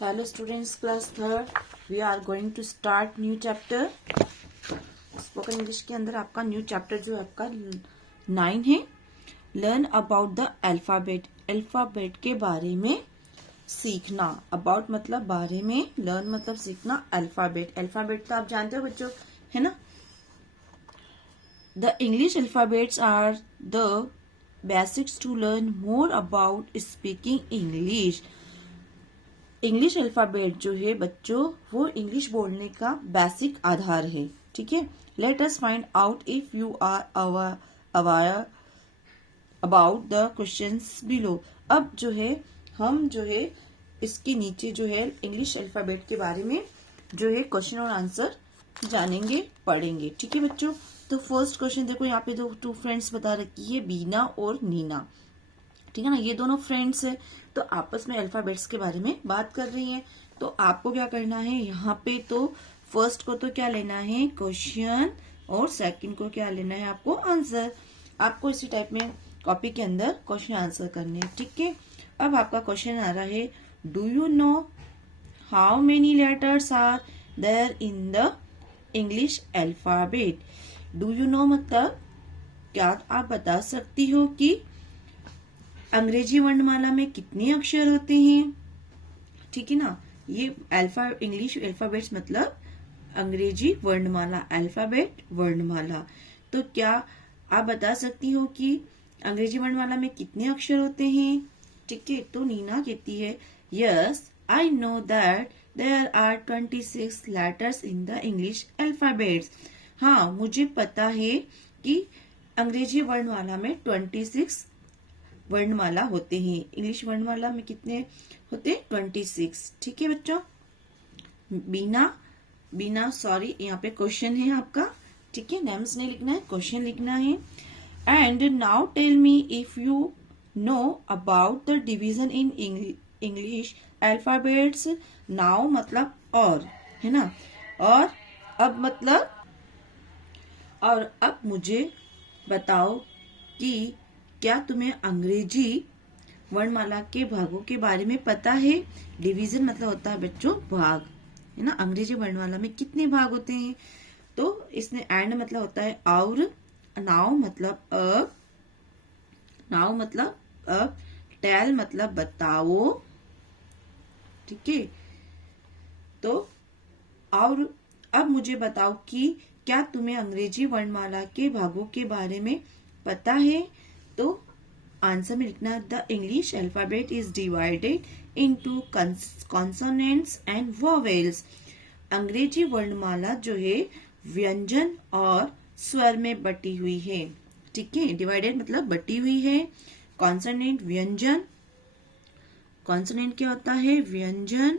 Hello students, class third. We are going to start new chapter. Spoken English के अंदर आपका new chapter जो है आपका 9 है. Learn about the alphabet. Alphabet के बारे में सीखना. अबाउट मतलब बारे में, लर्न मतलब सीखना. अल्फाबेट, अल्फाबेट तो आप जानते हो बच्चों, है ना. The English alphabets are the basics to learn more about speaking English. English alphabet जो है बच्चों वो इंग्लिश बोलने का बेसिक आधार है. ठीक है. Let us find out if you are aware about the questions below. अब जो है हम जो है इसके नीचे जो है इंग्लिश अल्फाबेट के बारे में जो है क्वेश्चन और आंसर जानेंगे, पढ़ेंगे. ठीक है बच्चों. तो फर्स्ट क्वेश्चन देखो, यहाँ पे दो टू फ्रेंड्स बता रखी है, बीना और नीना. ठीक है ना. ये दोनों फ्रेंड्स है तो आपस में अल्फाबेट्स के बारे में बात कर रही हैं. तो आपको क्या करना है, यहाँ पे तो फर्स्ट को तो क्या लेना है, क्वेश्चन, और सेकंड को क्या लेना है, आपको आंसर. आपको इसी टाइप में कॉपी के अंदर क्वेश्चन आंसर करने हैं. ठीक है. अब आपका क्वेश्चन आ रहा है, do you know how many letters are there in the English alphabet. Do you know मतलब क्या आप बता सकती हो कि अंग्रेजी वर्णमाला में कितने अक्षर होते हैं. ठीक है ना. ये इंग्लिश अल्फाबेट्स मतलब अंग्रेजी वर्णमाला, अल्फाबेट वर्णमाला. तो क्या आप बता सकती हो कि अंग्रेजी वर्णमाला में कितने अक्षर होते हैं. ठीक है. तो नीना कहती है, yes I know that there are 26 letters in the English alphabets. हाँ, मुझे पता है कि अंग्रेजी वर्णमाला में 26 वर्णमाला होते हैं. इंग्लिश वर्णमाला में कितने होते हैं, 26. ठीक है बच्चों. बीना सॉरी, यहाँ पे क्वेश्चन है आपका. ठीक है. नेम्स नहीं लिखना है, क्वेश्चन लिखना है. And now tell me if you know about the division in English alphabets. Now मतलब और, है ना. और अब मतलब, और अब मुझे बताओ कि क्या तुम्हें अंग्रेजी वर्णमाला के भागों के बारे में पता है. डिवीजन मतलब होता है बच्चों भाग, है ना. अंग्रेजी वर्णमाला में कितने भाग होते हैं. तो इसमें एंड मतलब होता है और, नाउ मतलब अब, टेल मतलब बताओ. ठीक है. तो और अब मुझे बताओ कि क्या तुम्हें अंग्रेजी वर्णमाला के भागों के बारे में पता है. तो आंसर में लिखना, the English alphabet is divided into consonants and vowels. अंग्रेजी वर्णमाला जो है व्यंजन और स्वर में बटी हुई है. ठीक है. डिवाइडेड मतलब बटी हुई है. कॉन्सोनेंट व्यंजन, कॉन्सोनेंट क्या होता है, व्यंजन.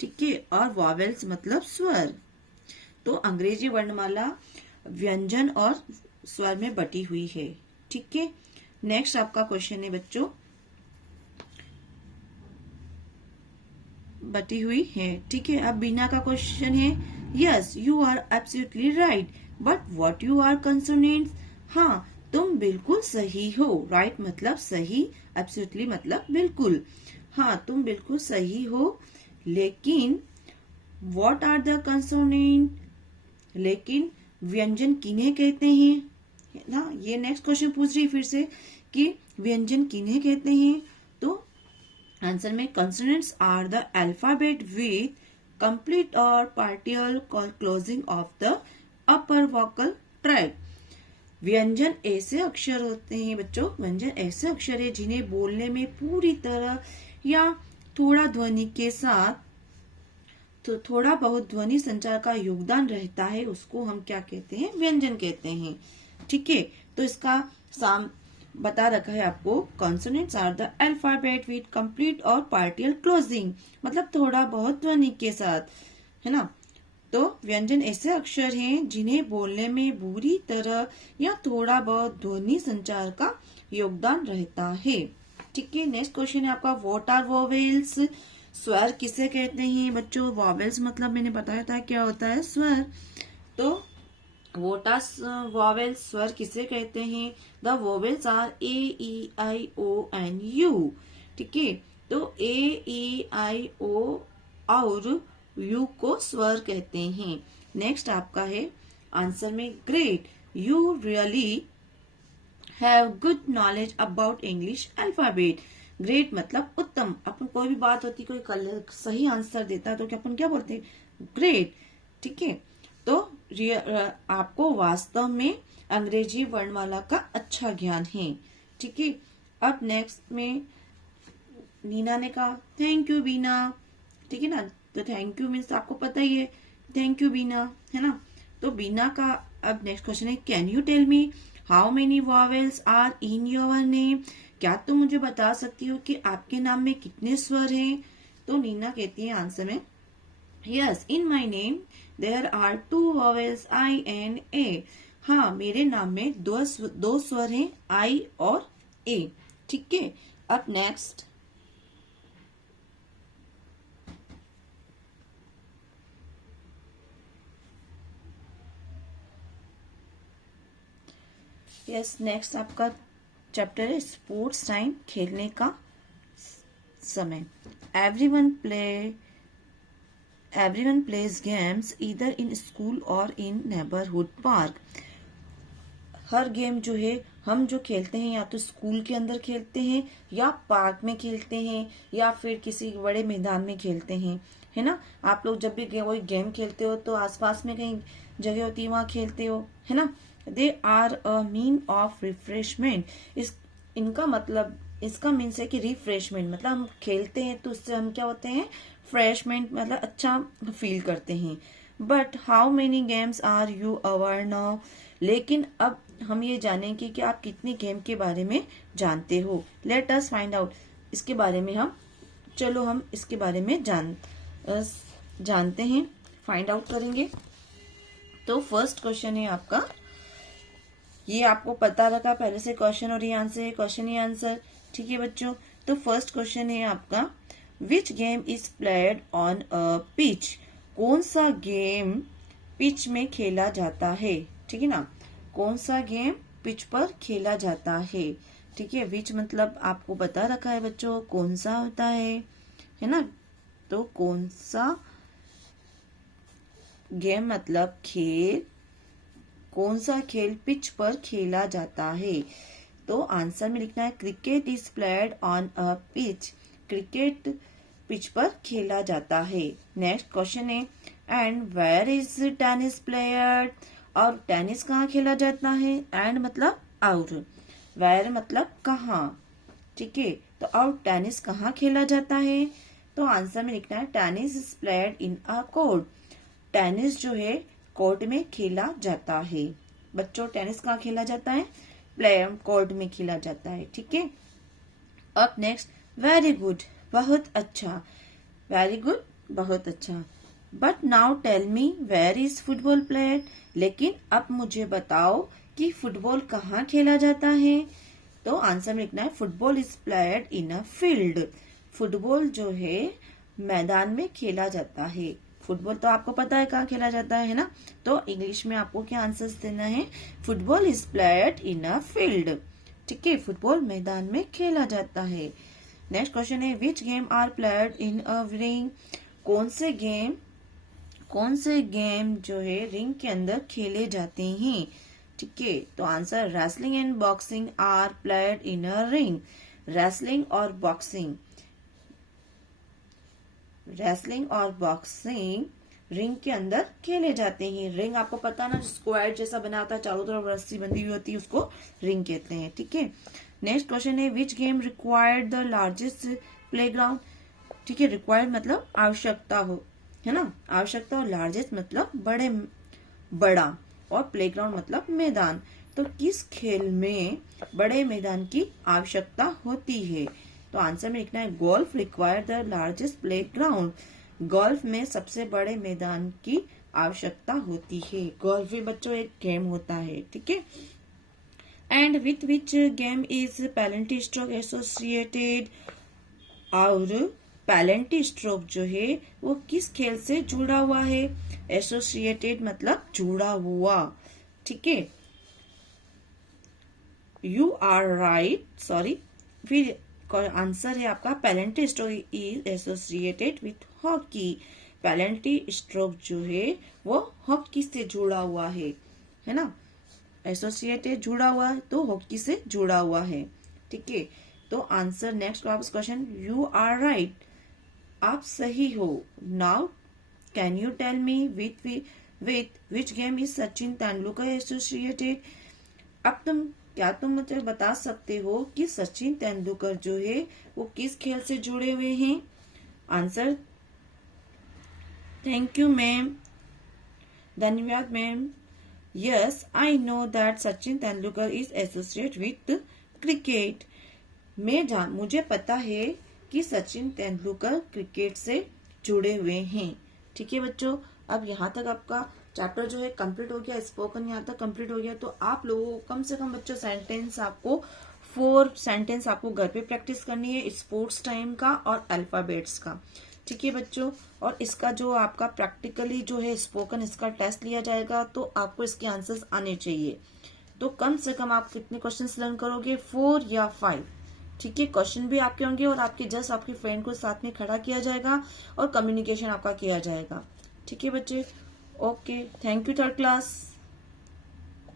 ठीक है. और वोवेल्स मतलब स्वर. तो अंग्रेजी वर्णमाला व्यंजन और स्वर में बटी हुई है. ठीक है. नेक्स्ट आपका क्वेश्चन है बच्चों, बटी हुई है. ठीक है. अब बीना का क्वेश्चन है, yes you are absolutely right but what you are consonants. हाँ, तुम बिल्कुल सही हो. राइट मतलब सही, एब्सोल्युटली मतलब बिल्कुल. हाँ, तुम बिल्कुल सही हो, लेकिन व्हाट आर द कंसोनेंट, लेकिन व्यंजन किन्हें कहते हैं, ना. ये नेक्स्ट क्वेश्चन पूछ रही फिर से कि व्यंजन किन्हें कहते हैं. तो आंसर में, consonants are the alphabet with complete और partial closing of the upper vocal tract. व्यंजन ऐसे अक्षर होते हैं बच्चों, व्यंजन ऐसे अक्षर है जिन्हें बोलने में पूरी तरह या थोड़ा ध्वनि के साथ, तो थोड़ा बहुत ध्वनि संचार का योगदान रहता है, उसको हम क्या कहते हैं, व्यंजन कहते हैं. ठीक है. तो इसका साम बता रखा है आपको, consonants are the alphabet with complete और पार्टियल क्लोजिंग, मतलब थोड़ा बहुत ध्वनि के साथ, है ना. तो व्यंजन ऐसे अक्षर हैं जिन्हें बोलने में बुरी तरह या थोड़ा बहुत ध्वनि संचार का योगदान रहता है. ठीक है. नेक्स्ट क्वेश्चन है आपका, व्हाट आर वोवेल्स. स्वर किसे कहते हैं बच्चों. वोवेल्स मतलब मैंने बताया था क्या होता है, स्वर. तो वोवेल्स, स्वर किसे कहते हैं. The vowels are A E I O and U. ठीक है. तो ए ई आई ओ और यू को स्वर कहते हैं। नेक्स्ट आपका है आंसर में great, you really have good knowledge about English alphabet. Great मतलब उत्तम। अपन कोई भी बात होती, कोई सही आंसर देता है तो क्या अपन क्या बोलते हैं, ग्रेट। ठीक है, तो आपको वास्तव में अंग्रेजी वर्णमाला का अच्छा ज्ञान है। ठीक है, अब नेक्स्ट में नीना ने कहा थैंक यू बीना। ठीक है ना, तो थैंक यू मीन्स आपको पता ही है, थैंक यू बीना, है ना। तो बीना का अब नेक्स्ट क्वेश्चन है can you tell me how many vowels are in your name. क्या तुम मुझे बता सकती हो कि आपके नाम में कितने स्वर हैं। तो नीना कहती है आंसर में yes in my name there are 2 vowels I and A. हाँ, मेरे नाम में दो स्वर हैं, आई और ए। ठीक है, अब नेक्स्ट नेक्स्ट आपका चैप्टर है स्पोर्ट्स टाइम, खेलने का समय। Everyone plays games either in school और इन नेबरहुड पार्क। हर गेम जो है हम जो खेलते हैं या तो स्कूल के अंदर खेलते हैं या पार्क में खेलते हैं या फिर किसी बड़े मैदान में खेलते हैं, है ना। आप लोग जब भी कोई गेम खेलते हो तो आसपास में कहीं जगह होती है वहां खेलते हो, है ना। They are a mean of refreshment. इनका मतलब इसका मीन्स है कि रिफ्रेशमेंट मतलब हम खेलते हैं तो उससे हम क्या होते हैं, फ्रेशमेंट मतलब अच्छा फील करते हैं। But how many games are you aware now. लेकिन अब हम ये जानेंगे कि आप कितने गेम के बारे में जानते हो। Late us find out. इसके बारे में हम इसके बारे में जानते हैं, फाइंड आउट करेंगे। तो फर्स्ट क्वेश्चन है आपका, ये आपको पता रखा पहले से, क्वेश्चन और ये आंसर है, क्वेश्चन ये आंसर। ठीक है बच्चों, तो फर्स्ट क्वेश्चन है आपका विच game is played on a pitch. कौन सा गेम पिच में खेला जाता है। ठीक है ना, कौन सा गेम पिच पर खेला जाता है। ठीक है, विच मतलब आपको बता रखा है बच्चों कौन सा होता है ना। तो कौन सा गेम मतलब खेल, कौन सा खेल पिच पर खेला जाता है। तो आंसर में लिखना है cricket is played on a pitch. Cricket pitch पर खेला जाता है। नेक्स्ट क्वेश्चन है and where is tennis player. और टेनिस कहाँ खेला जाता है। एंड मतलब और, वेयर मतलब कहाँ। ठीक है, तो और टेनिस कहाँ खेला जाता है। तो आंसर में लिखना है tennis is played in a court. Tennis जो है कोर्ट में खेला जाता है। बच्चों टेनिस कहाँ खेला जाता है, कोर्ट में खेला जाता है। ठीक है, अब नेक्स्ट वेरी गुड बहुत अच्छा, वेरी गुड बहुत अच्छा। But now tell me where is football played. लेकिन अब मुझे बताओ कि फुटबॉल कहाँ खेला जाता है। तो आंसर में लिखना है football is played in a field. Football जो है मैदान में खेला जाता है। फुटबॉल तो आपको पता है कहाँ खेला जाता है ना। तो इंग्लिश में आपको क्या आंसर्स देना है, football is played in a field. ठीक है, फुटबॉल मैदान में खेला जाता है। नेक्स्ट क्वेश्चन है which game are played in a ring. कौन से गेम जो है रिंग के अंदर खेले जाते हैं। ठीक है, तो answer wrestling and boxing are played in a ring. Wrestling और बॉक्सिंग रिंग के अंदर खेले जाते हैं। रिंग आपको पता ना, स्क्वायर जैसा बना होता है, चारों तरफ रस्सी बंधी हुई होती है, उसको रिंग कहते हैं। ठीक है, नेक्स्ट क्वेश्चन है which game required the largest playground. ठीक है, रिक्वायर्ड मतलब आवश्यकता हो, है ना, आवश्यकता, और लार्जेस्ट मतलब बड़ा, और प्लेग्राउंड मतलब मैदान। तो किस खेल में बड़े मैदान की आवश्यकता होती है। तो आंसर में लिखना है golf require the largest playground. Golf में सबसे बड़े मैदान की आवश्यकता होती है। गोल्फ भी बच्चों एक गेम होता है। ठीक है, and with which game is penalty stroke associated. और पेनल्टी स्ट्रोक जो है वो किस खेल से जुड़ा हुआ है। एसोसिएटेड मतलब जुड़ा हुआ। ठीक है, यू आर राइट, सॉरी, फिर आंसर है आपका penalty stroke is associated with hockey. Penalty stroke जो है वो हॉकी से जुड़ा हुआ है ना। एसोसिएटेड जुड़ा हुआ है तो हॉकी से जुड़ा हुआ है। ठीक है, तो आंसर नेक्स्ट वापस क्वेश्चन, यू आर राइट, आप सही हो। Now can you tell me with which game is Sachin Tendulkar associated. अब तुम मुझे बता सकते हो कि सचिन तेंदुलकर जो है वो किस खेल से जुड़े हुए हैं। आंसर, थैंक यू मैम, धन्यवाद ma'am. Yes, I know that Sachin Tendulkar is associate with cricket. मुझे पता है कि सचिन तेंदुलकर क्रिकेट से जुड़े हुए हैं। ठीक है बच्चों, अब यहाँ तक आपका चैप्टर जो है कंप्लीट हो गया, स्पोकन यहाँ तक कंप्लीट हो गया। तो आप लोगों को कम से कम बच्चों 4 सेंटेंस आपको घर पे प्रैक्टिस करनी है, स्पोर्ट्स टाइम का और अल्फाबेट्स का। ठीक है बच्चों, और इसका जो आपका प्रैक्टिकली जो है स्पोकन, इसका टेस्ट लिया जाएगा, तो आपको इसके आंसर्स आने चाहिए। तो कम से कम आप कितने क्वेश्चंस लर्न करोगे, 4 या 5। ठीक है, क्वेश्चन भी आपके होंगे और आपके जस्ट आपके फ्रेंड को साथ में खड़ा किया जाएगा और कम्युनिकेशन आपका किया जाएगा। ठीक है बच्चे, okay, thank you third class.